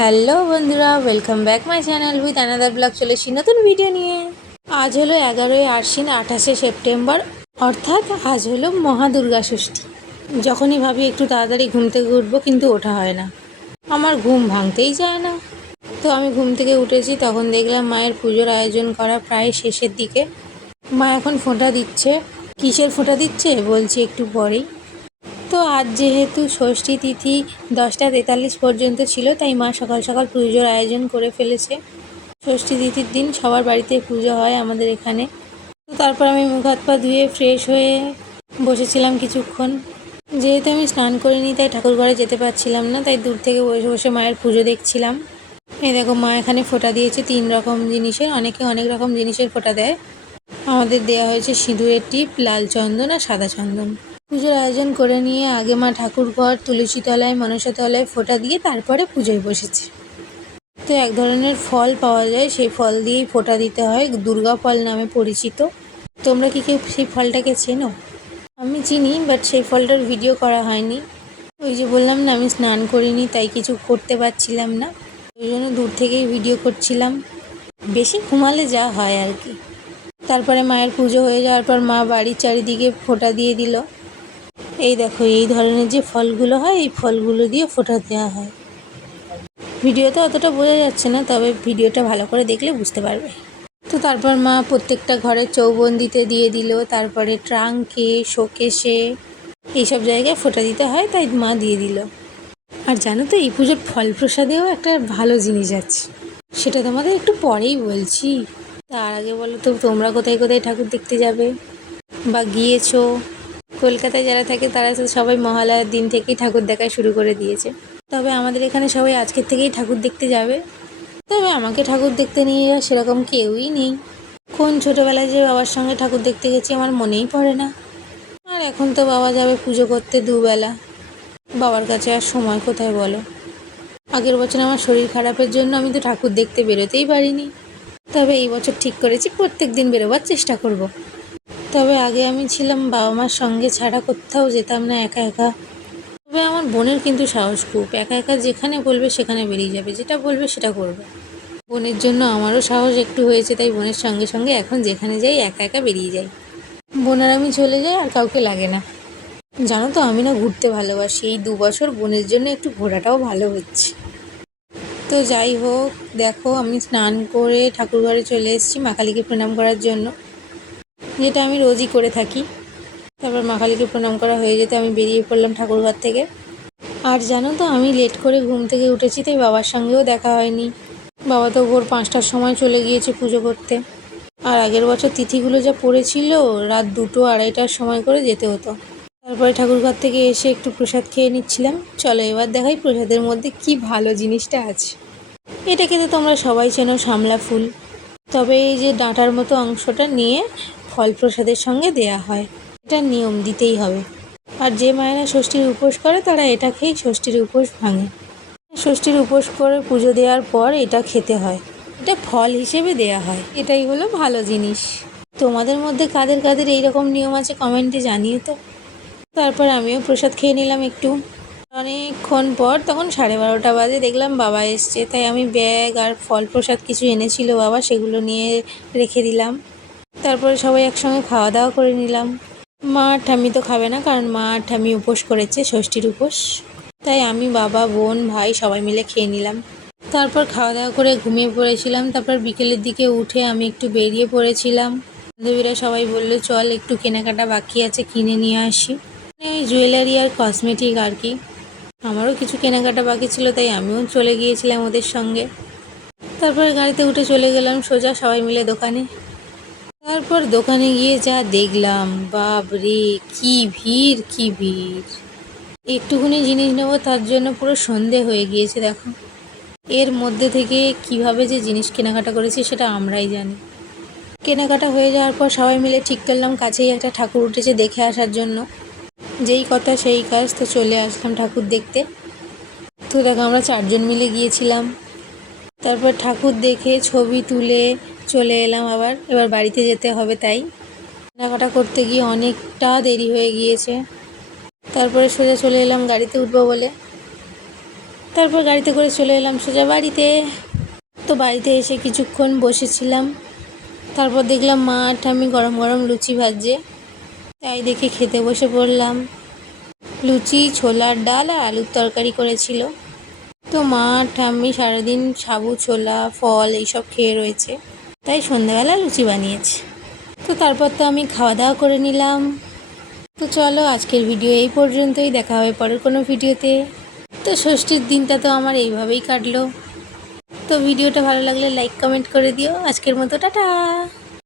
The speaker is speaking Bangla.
হ্যালো বন্ধুরা, welcome back my channel with another blog. চলে এসেছি নতুন ভিডিও নিয়ে। আজ হলো 11ই আশ্বিন 28শে সেপ্টেম্বর, অর্থাৎ আজ হলো মহাদুর্গা ষষ্ঠী। যখনই ভাবি একটু তাড়াতাড়ি ঘুম থেকে উঠবো, কিন্তু ওঠা হয় না, আমার ঘুম ভাঙতেই চায় না। তো আমি ঘুম থেকে উঠেছি, তখন দেখলাম মায়ের পুজোর আয়োজন করা প্রায় শেষের দিকে। মা এখন ফোঁটা দিচ্ছে। কিসের ফোঁটা দিচ্ছে বলছি একটু পরেই। তো আজ যেহেতু ষষ্ঠী তিথি 10টা 43 পর্যন্ত ছিল, তাই মা সকাল সকাল পুজোর আয়োজন করে ফেলেছে। ষষ্ঠী তিথির দিন সবার বাড়িতে পুজো হয় আমাদের এখানে। তো তারপর আমি মুখ হাত পা ধুয়ে ফ্রেশ হয়ে বসেছিলাম কিছুক্ষণ। যেহেতু আমি স্নান করিনি, তাই ঠাকুর ঘরে যেতে পারছিলাম না, তাই দূর থেকে বসে বসে মায়ের পুজো দেখছিলাম। এই দেখো, মা এখানে ফোঁটা দিয়েছে 3 রকম জিনিসের। অনেকে অনেক রকম জিনিসের ফোঁটা দেয়। আমাদের দেওয়া হয়েছে সিঁদুরের টিপ, লাল চন্দন আর সাদা চন্দন। পুজোর আয়োজন করে নিয়ে আগে মা ঠাকুর ঘর, তুলসী তলায়, মনসা তলায় ফোঁটা দিয়ে তারপরে পুজোয় বসেছে। তো এক ধরনের ফল পাওয়া যায়, সেই ফল দিয়েই ফোঁটা দিতে হয়, দুর্গা ফল নামে পরিচিত। তোমরা কি কেউ সেই ফলটাকে চেনো? আমি চিনি, বাট সেই ফলটার ভিডিও করা হয়নি। ওই যে বললাম না, আমি স্নান করিনি, তাই কিছু করতে পারছিলাম না, ওই জন্য দূর থেকেই ভিডিও করছিলাম। বেশি ঘুমালে যা হয় আর কি। তারপরে মায়ের পুজো হয়ে যাওয়ার পর মা বাড়ির চারিদিকে ফোঁটা দিয়ে দিল। এই দেখো, এই ধরনের যে ফলগুলো হয়, এই ফলগুলো দিয়ে ফোঁটা দেওয়া হয়। ভিডিওতে অতটা বোঝা যাচ্ছে না, তবে ভিডিওটা ভালো করে দেখলে বুঝতে পারবে। তো তারপর মা প্রত্যেকটা ঘরের চৌবন্দিতে দিয়ে দিল, তারপরে ট্রাঙ্কে, শোকেশে, এইসব জায়গায় ফোঁটা দিতে হয়, তাই মা দিয়ে দিল। আর জানো তো, এই পুজোর ফল প্রসাদেও একটা ভালো জিনিস আছে, সেটা তোমাদের একটু পরেই বলছি। তার আগে বলো তো, তোমরা কোথায় কোথায় ঠাকুর দেখতে যাবে বা গিয়েছো? কলকাতায় যারা থাকে তারা তো সবাই মহালয়ার দিন থেকেই ঠাকুর দেখা শুরু করে দিয়েছে। তবে আমাদের এখানে সবাই আজকের থেকেই ঠাকুর দেখতে যাবে। তবে আমাকে ঠাকুর দেখতে নিয়ে যাওয়া সেরকম কেউই নেই। কোন ছোটোবেলায় যে বাবার সঙ্গে ঠাকুর দেখতে গেছি আমার মনেই পড়ে না। আর এখন তো বাবা যাবে পুজো করতে দুবেলা, বাবার কাছে আর সময় কোথায় বলো? আগের বছর আমার শরীর খারাপের জন্য আমি তো ঠাকুর দেখতে বেরোতেই পারিনি। তবে এই বছর ঠিক করেছি প্রত্যেক দিন বেরোবার চেষ্টা করব। তবে আগে আমি ছিলাম বাবা মার সঙ্গে ছাড়া কোথাও যেতাম না, একা একা। তবে আমার বোনের কিন্তু সাহস খুব, একা একা যেখানে বলবে সেখানে বেরিয়ে যাবে, যেটা বলবে সেটা করবে। বোনের জন্য আমারও সাহস একটু হয়েছে, তাই বোনের সঙ্গে সঙ্গে এখন যেখানে যাই একা একা বেরিয়ে যাই। বোন আর আমি চলে যাই, আর কাউকে লাগে না। জানো তো, আমি না ঘুরতে ভালোবাসি। এই 2 বছর বোনের জন্য একটু ঘোরাটাও ভালো হচ্ছে। তো যাই হোক, দেখো আমি স্নান করে ঠাকুর ঘরে চলে এসেছি মা কালীকে প্রণাম করার জন্য, যেটা আমি রোজই করে থাকি। তারপর মা কালীকে প্রণাম করা হয়ে যেতে আমি বেরিয়ে পড়লাম ঠাকুর ঘর থেকে। আর জানো তো, আমি লেট করে ঘুম থেকে উঠেছি, তাই বাবার সঙ্গেও দেখা হয়নি। বাবা তো ভোর 5টার সময় চলে গিয়েছে পুজো করতে। আর আগের বছর তিথিগুলো যা পড়েছিল, রাত 2-2-2:30টার সময় করে যেতে হতো। তারপরে ঠাকুরঘর থেকে এসে একটু প্রসাদ খেয়ে নিচ্ছিলাম। চলো এবার দেখাই প্রসাদের মধ্যে কি ভালো জিনিসটা আছে। এটা খেতে তোমরা সবাই চেনো, শামলা ফুল। তবে এই যে ডাঁটার মতো অংশটা নিয়ে ফল প্রসাদের সঙ্গে দেয়া হয়, এটা নিয়ম, দিতেই হবে। আর যে মায়েরা ষষ্ঠীর উপোস করে তারা এটা খেয়েই ষষ্ঠীর উপোস ভাঙে। ষষ্ঠীর উপোস করে পুজো দেওয়ার পর এটা খেতে হয়, এটা ফল হিসেবে দেয়া হয়। এটাই হলো ভালো জিনিস। তোমাদের মধ্যে কাদের কাদের এইরকম নিয়ম আছে কমেন্টে জানিয়ে তো। তারপর আমিও প্রসাদ খেয়ে নিলাম একটু। অনেকক্ষণ পর, তখন 12:30 বাজে, দেখলাম বাবা এসছে, তাই আমি ব্যাগ আর ফল প্রসাদ কিছু এনেছিল বাবা, সেগুলো নিয়ে রেখে দিলাম। তারপরে সবাই একসঙ্গে খাওয়া দাওয়া করে নিলাম। মা আর ঠাম্মি তো খাবে না, কারণ মা আর ঠাম্মি উপোস করেছে, ষষ্ঠীর উপোস। তাই আমি, বাবা, বোন, ভাই সবাই মিলে খেয়ে নিলাম। তারপর খাওয়া দাওয়া করে ঘুমিয়ে পড়েছিলাম। তারপর বিকেলের দিকে উঠে আমি একটু বেরিয়ে পড়েছিলাম। বান্ধবীরা সবাই বললো চল একটু কেনাকাটা বাকি আছে, কিনে নিয়ে আসি। এই জুয়েলারি আর কসমেটিক আর কি। আমারও কিছু কেনাকাটা বাকি ছিল, তাই আমিও চলে গিয়েছিলাম ওদের সঙ্গে। তারপরে গাড়িতে উঠে চলে গেলাম সোজা সবাই মিলে দোকানে। তারপর দোকানে গিয়ে যা দেখলাম, বাপরে কি ভিড়, কি ভিড়! একটুখানি জিনিস নেবো তার জন্য পুরো সন্ধে হয়ে গিয়েছে। দেখো, এর মধ্যে থেকে কিভাবে যে জিনিস কেনাকাটা করেছি সেটা আমরাই জানি। কেনাকাটা হয়ে যাওয়ার পর সবাই মিলে ঠিক করলাম কাছেই একটা ঠাকুর উঠেছে দেখে আসার জন্য। যেই কথা সেই কাজ, তো চলে আসলাম ঠাকুর দেখতে। তো দেখো, আমরা 4জন মিলে গিয়েছিলাম। তারপর ঠাকুর দেখে ছবি তুলে চলে এলাম আবার। এবার বাড়িতে যেতে হবে, তাই কেনাকাটা করতে গিয়ে অনেকটা দেরি হয়ে গিয়েছে। তারপরে সোজা চলে এলাম গাড়িতে উঠবো বলে। তারপর গাড়িতে করে চলে এলাম সোজা বাড়িতে। তো বাড়িতে এসে কিছুক্ষণ বসেছিলাম, তারপর দেখলাম মা আর ঠাম্মি গরম গরম লুচি ভাজছে, তাই দেখে খেতে বসে পড়লাম। লুচি, ছোলার ডাল আর আলুর তরকারি করেছিল। তো মা আর ঠাম্মি সারাদিন সাবু, ছোলা, ফল এইসব খেয়ে রয়েছে, তাই সন্ধ্যাবেলা লুচি বানিয়েছে। তো তারপর তো আমি খাওয়া দাওয়া করে নিলাম। তো চলো আজকের ভিডিও এই পর্যন্তই, দেখা হবে পরের কোনো ভিডিওতে। তো ষষ্ঠীর দিনটা তো আমার এইভাবেই কাটলো। তো ভিডিওটা ভালো লাগলে লাইক কমেন্ট করে দিও। আজকের মতো টাটা।